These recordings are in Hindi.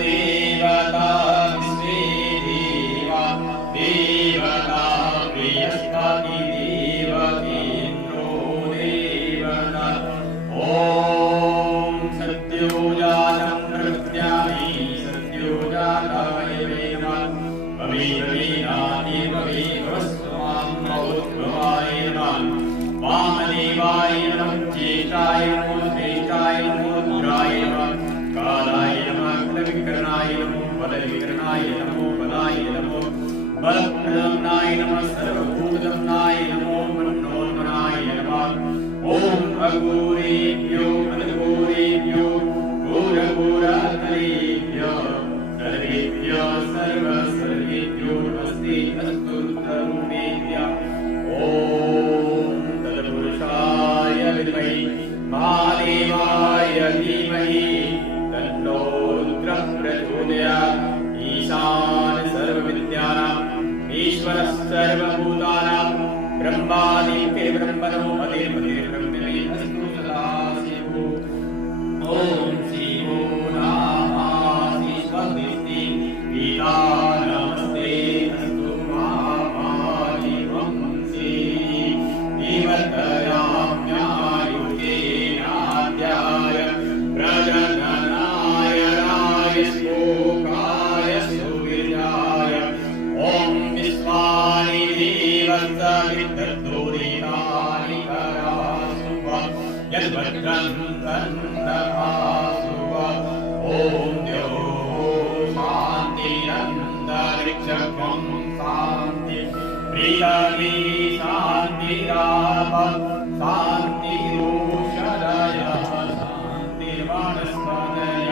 देवता विश्वे देवा देवता बृहस्पति देवतेन्द्रो देवता ॐ सत्योजातं प्रकृत्यामि सत्योजाताय नमः भवेनाति भवेभवस्वां महोद्भवाय नमः वामदेवाय नमः ज्येष्ठाय नमो श्रेष्ठाय नमो रुद्राय नमः कालाय नमः कुलविकरणाय नमो बलविकरणाय नमो बलाय नमो बलप्रदम्नाय नमः सर्वभूतदम्नाय नमो मनोन्मनाय नमः ॐ अघोरेभ्यो अनघोरेभ्यो घोरघोरातरेभ्यो सर्वेभ्यो सर्वेभ्यो नमस्ते अस्तु तरुणेभ्यः ॐ तत्पुरुषाय विद्महे महादेवाय धीमहि तन्नो रुद्रः प्रचोदयात् ईशान सर्वविद्यानाम् ईश्वरः सर्वभूतानां ब्रह्मादित्य ब्रह्मणो अधिपतिर्ब्रह्मणे अस्तु सदाशिवो ॐ शिवो नामासि स्वस्ति वीता नमस्ते अस्तु मामानि वंशे निवर्तयाम्यायुकेनाद्याय प्रजननाय रायस्पोकाय सुविर्याय ॐ विश्वानि देवस्य विद्युदोदितानि करासु यद्भद्रं तन्नभासु ॐ द्यो शान्तिरन्तरिक्षं शान्ति प्रियमी शान्तिराप शान्तिरोषधय शान्तिर्वनस्पतय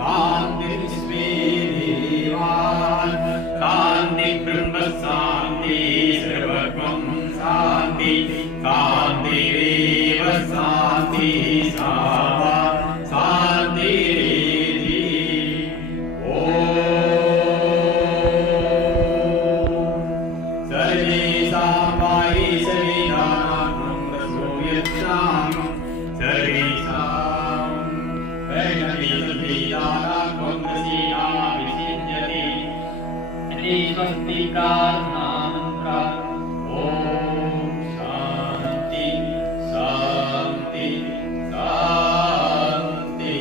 शान्तिर्विश्वे देवान् शान्तिर्ब्रह्म शान्ति सर्वगं शान्ति शान्तिरेव शान्ति सावा शान्तिरेधि ॐ सर्वेषां वायि सर्वेषां प्रसूयतां सर्वेषां वैष्णवीसंवेदानां कौन्द्रसीना विषिञ्जति इति स्वस्तिकार्नामन्त्रा ॐ शान्ति शान्ति शान्ति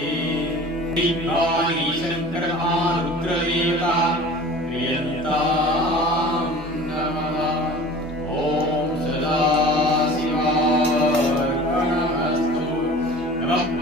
दिव्यानि शङ्करमारुद्रदेवता प्रियन्तां नमः ॐ सदाशिवार्पणमस्तु नमः